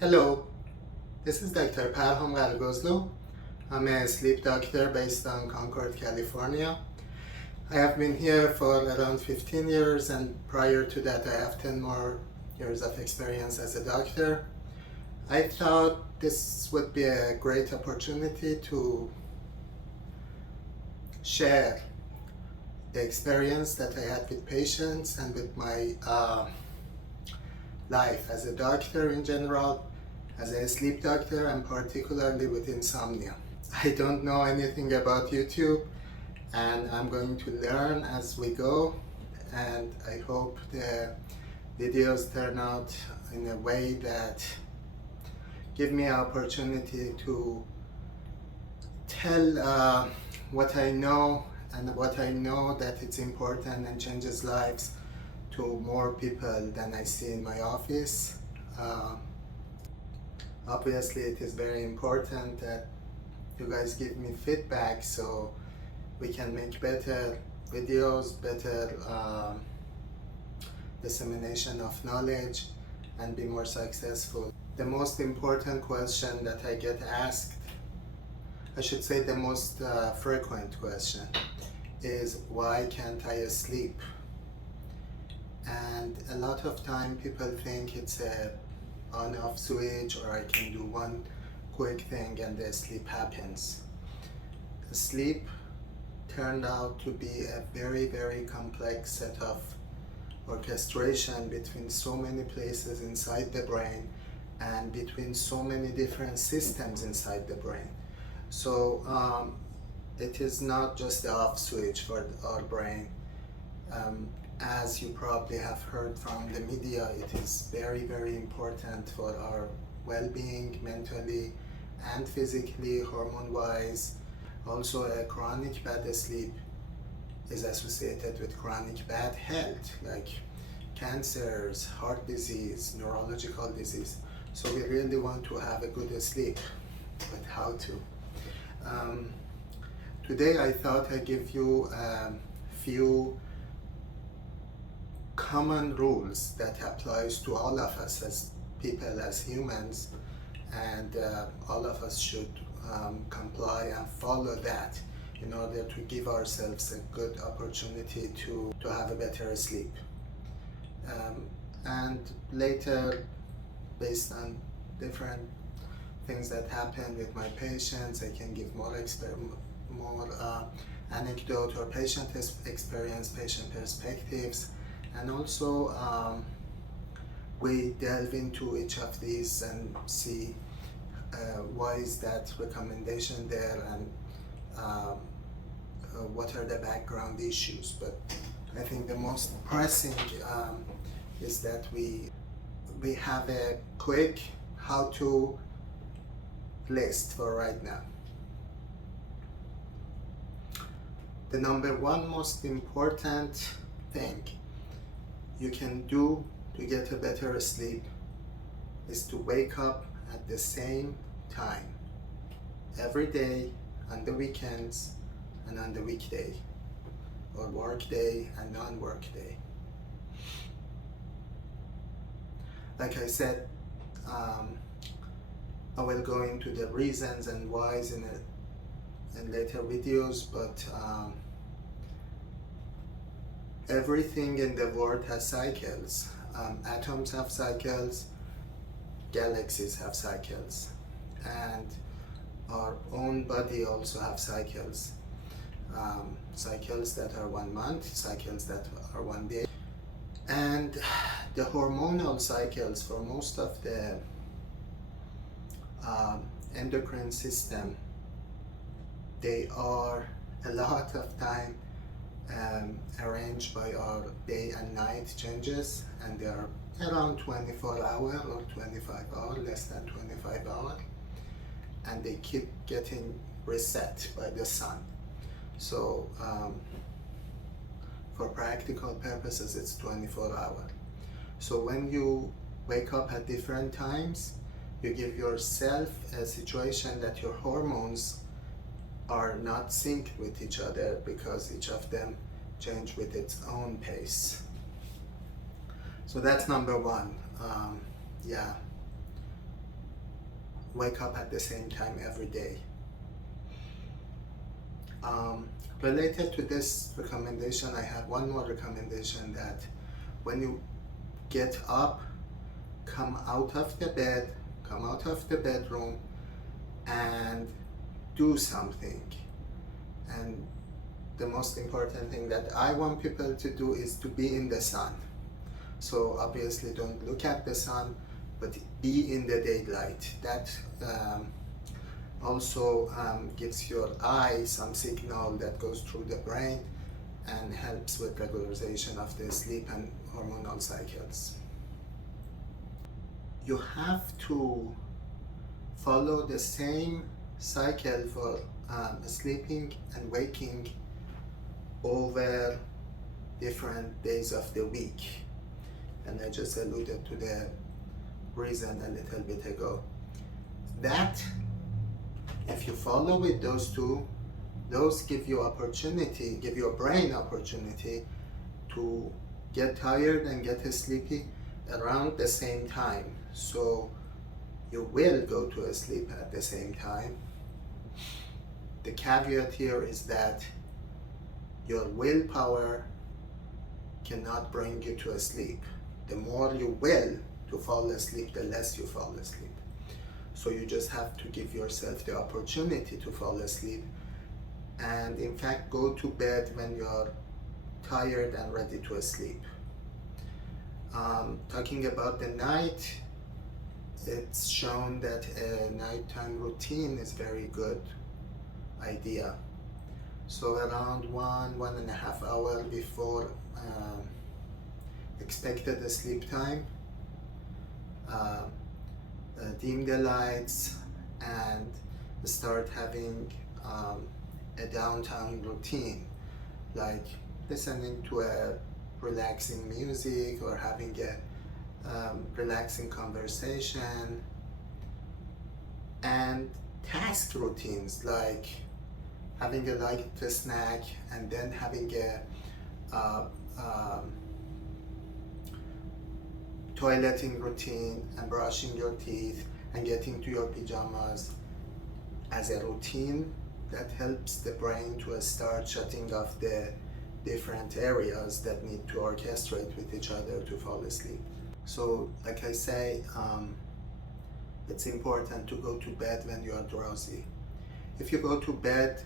Hello, this is Dr. Parham Gargozlu. I'm a sleep doctor based on Concord, California. I have been here for around 15 years, and prior to that I have 10 more years of experience as a doctor. I thought this would be a great opportunity to share the experience that I had with patients and with my life as a doctor in general, as a sleep doctor, and particularly with insomnia. I don't know anything about YouTube, and I'm going to learn as we go, and I hope the videos turn out in a way that give me an opportunity to tell what I know, and what I know that it's important and changes lives to more people than I see in my office. Uh, Obviously, it is very important that you guys give me feedback so we can make better videos, better dissemination of knowledge, and be more successful. The most important question that I get asked, I should say the most frequent question, is why can't I sleep? And a lot of time people think it's a on-off switch, or I can do one quick thing and the sleep happens. Sleep turned out to be a very complex set of orchestration between so many places inside the brain and between so many different systems inside the brain. So it is not just the off switch for our brain. As you probably have heard from the media, it is very important for our well-being mentally and physically, hormone-wise. Also, a chronic bad sleep is associated with chronic bad health, like cancers, heart disease, neurological disease. So we really want to have a good sleep, but how to? Today I thought I'd give you a few common rules that applies to all of us as people, as humans, and all of us should comply and follow that in order to give ourselves a good opportunity to have a better sleep. And later, based on different things that happen with my patients, I can give more anecdote or patient experience, patient perspectives, and also we delve into each of these and see why is that recommendation there, and what are the background issues. But I think the most pressing is that we have a quick how-to list for right now. The number one most important thing you can do to get a better sleep is to wake up at the same time every day, on the weekends and on the weekday, or work day and non-work day. Like I said, I will go into the reasons and whys in later videos, but everything in the world has cycles. Atoms have cycles, galaxies have cycles, and our own body also have cycles. Cycles that are 1 month, cycles that are 1 day. And the hormonal cycles for most of the endocrine system, they are a lot of time arranged by our day and night changes, and they are around 24 hours or 25 hours, less than 25 hours, and they keep getting reset by the sun. So for practical purposes it's 24 hours. So when you wake up at different times, you give yourself a situation that your hormones are not synced with each other, because each of them change with its own pace. So that's number one. wake up at the same time every day. Related to this recommendation, I have one more recommendation, that when you get up, come out of the bed, come out of the bedroom and do something. And the most important thing that I want people to do is to be in the sun. So obviously don't look at the sun, but be in the daylight. That also gives your eye some signal that goes through the brain and helps with regularization of the sleep and hormonal cycles. You have to follow the same cycle for sleeping and waking over different days of the week. And I just alluded to the reason a little bit ago. That if you follow with those two, those give you opportunity, give your brain opportunity to get tired and get sleepy around the same time. So you will go to sleep at the same time. The caveat here is that your willpower cannot bring you to sleep. The more you will to fall asleep, the less you fall asleep. So you just have to give yourself the opportunity to fall asleep, and in fact go to bed when you're tired and ready to sleep. Talking about the night, it's shown that a nighttime routine is very good idea. So around 1.5 hours before expected sleep time, dim the lights and start having a downtime routine, like listening to a relaxing music or having a relaxing conversation, and task routines like having a light snack and then having a toileting routine and brushing your teeth and getting to your pajamas as a routine that helps the brain to start shutting off the different areas that need to orchestrate with each other to fall asleep. So like I say, it's important to go to bed when you are drowsy. If you go to bed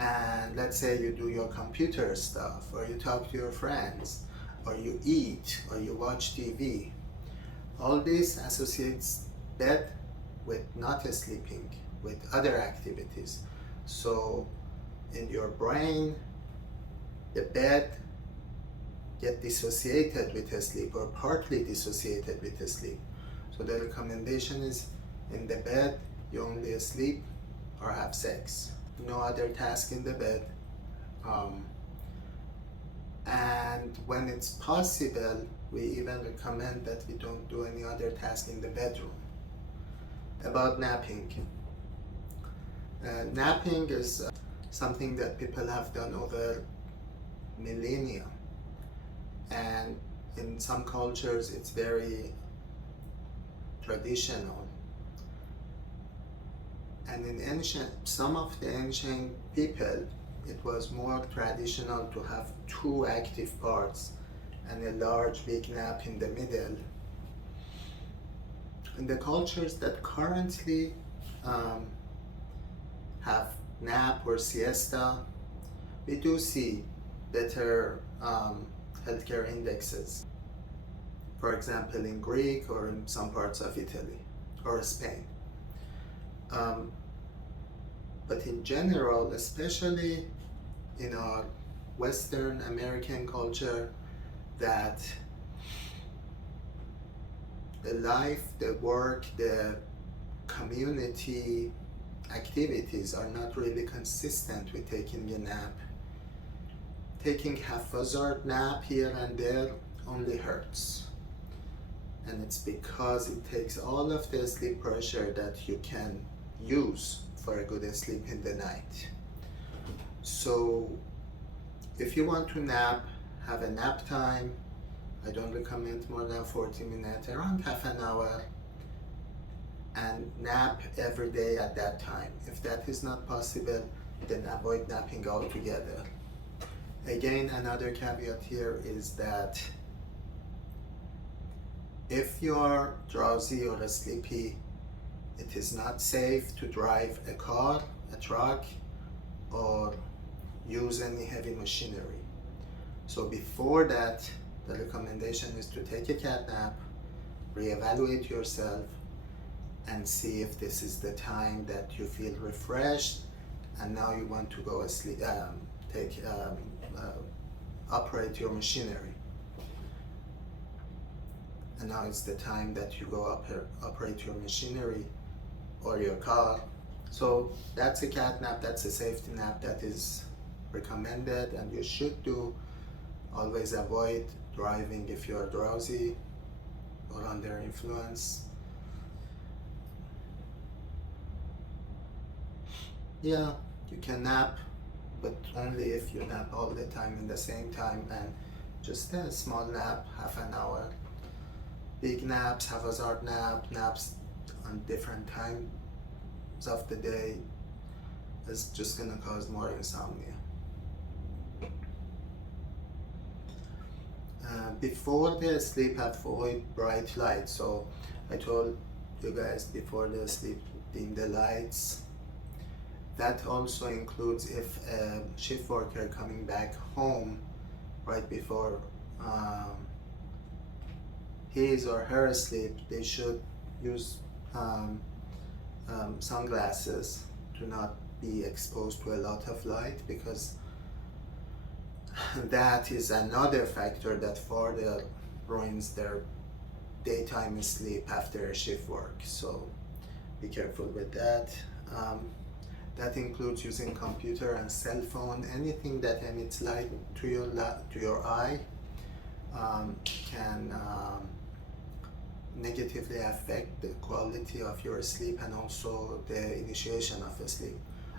and let's say you do your computer stuff, or you talk to your friends, or you eat, or you watch TV, all this associates bed with not sleeping, with other activities. So in your brain, the bed get dissociated with sleep, or partly dissociated with sleep. So the recommendation is, in the bed you only sleep or have sex, no other task in the bed. And when it's possible, we even recommend that we don't do any other task in the bedroom. About napping. Napping is something that people have done over millennia, and in some cultures it's very traditional. And in some of the ancient people, it was more traditional to have two active parts and a large big nap in the middle. In the cultures that currently have nap or siesta, we do see better healthcare indexes. For example, in Greek or in some parts of Italy or Spain. But in general, especially in our Western American culture, that the life, the work, the community activities are not really consistent with taking a nap. Taking haphazard nap here and there only hurts. And it's because it takes all of the sleep pressure that you can use for a good sleep in the night. So if you want to nap, have a nap time. I don't recommend more than 40 minutes, around half an hour. and nap every day at that time. If that is not possible, then avoid napping altogether. Again, another caveat here is that if you are drowsy or sleepy, it is not safe to drive a car, a truck, or use any heavy machinery. So before that, the recommendation is to take a cat nap, reevaluate yourself, and see if this is the time that you feel refreshed and now you want to go asleep, operate your machinery. And now it's the time that you go operate your machinery or your car. So that's a cat nap, that's a safety nap that is recommended and you should do. Always avoid driving if you are drowsy or under influence. Yeah, you can nap, but only if you nap all the time in the same time, and just a small nap, half an hour. Big naps, haphazard naps on different times of the day is just gonna cause more insomnia. Before the sleep, avoid bright light. So I told you guys before the sleep, dim the lights. That also includes if a shift worker coming back home right before his or her sleep, they should use sunglasses to not be exposed to a lot of light, because that is another factor that further ruins their daytime sleep after shift work. So be careful with that. That includes using computer and cell phone. Anything that emits light to your eye can negatively affect the quality of your sleep and also the initiation of sleep.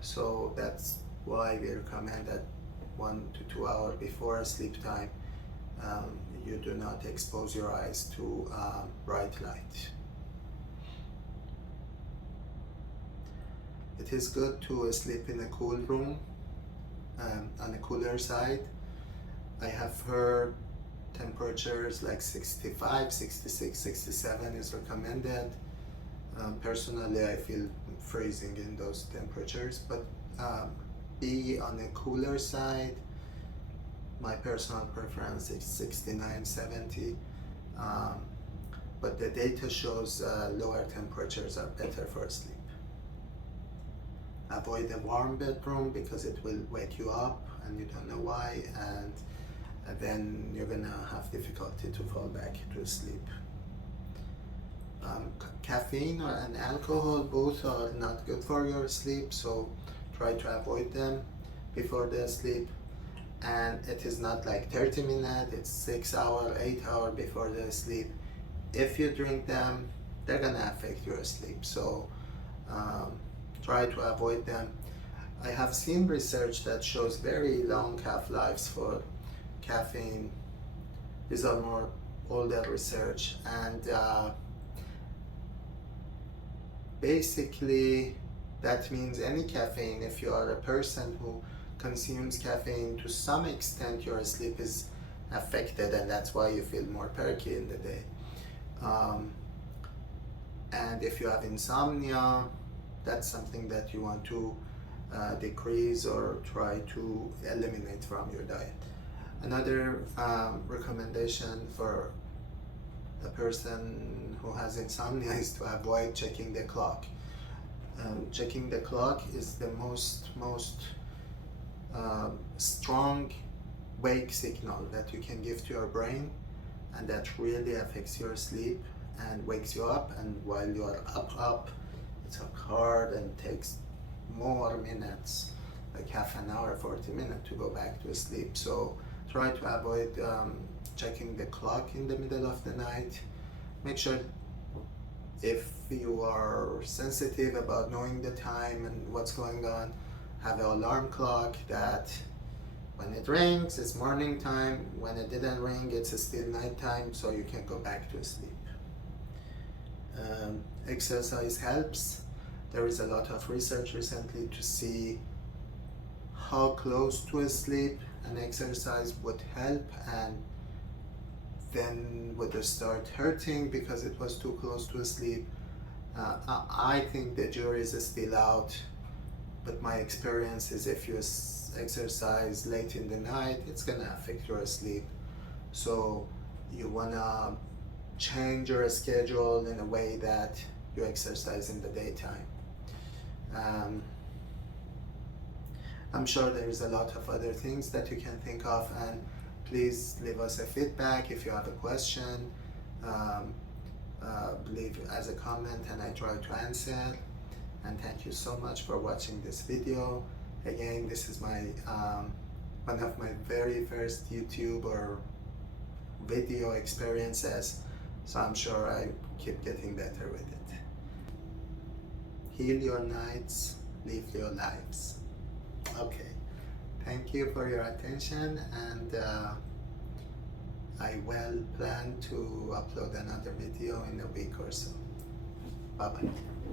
So that's why we recommend that 1 to 2 hours before sleep time you do not expose your eyes to bright light. It is good to sleep in a cool room, on the cooler side. I have heard temperatures like 65, 66, 67 is recommended. Personally, I feel freezing in those temperatures, but be on the cooler side. My personal preference is 69, 70. But the data shows lower temperatures are better for sleep. Avoid a warm bedroom because it will wake you up and you don't know why, and then you're gonna have difficulty to fall back to sleep. Caffeine and alcohol both are not good for your sleep, so try to avoid them before the sleep. And it is not like 30 minutes, it's 6 hours, 8 hours before the sleep. If you drink them, they're gonna affect your sleep, so try to avoid them. I have seen research that shows very long half-lives for caffeine. These are more older research, and basically that means any caffeine, if you are a person who consumes caffeine, to some extent your sleep is affected, and that's why you feel more perky in the day. And if you have insomnia, that's something that you want to decrease or try to eliminate from your diet. Another recommendation for a person who has insomnia is to avoid checking the clock. Checking the clock is the most strong wake signal that you can give to your brain, and that really affects your sleep and wakes you up. And while you are up, it's hard and takes more minutes, like half an hour, 40 minutes to go back to sleep. So try to avoid checking the clock in the middle of the night. Make sure, if you are sensitive about knowing the time and what's going on, have an alarm clock that when it rings, it's morning time. When it didn't ring, it's still night time, so you can go back to sleep. Exercise helps. There is a lot of research recently to see how close to a sleep an exercise would help, and then would it start hurting because it was too close to a sleep. I think the jury is still out, but my experience is if you exercise late in the night, it's gonna affect your sleep. So you wanna change your schedule in a way that you exercise in the daytime. I'm sure there is a lot of other things that you can think of, and please leave us a feedback if you have a question. Leave as a comment and I try to answer. And thank you so much for watching this video. Again, this is my one of my very first YouTube or video experiences, so I'm sure I keep getting better with it. Heal your nights, live your lives. Okay, thank you for your attention, and I will plan to upload another video in a week or so. Bye bye.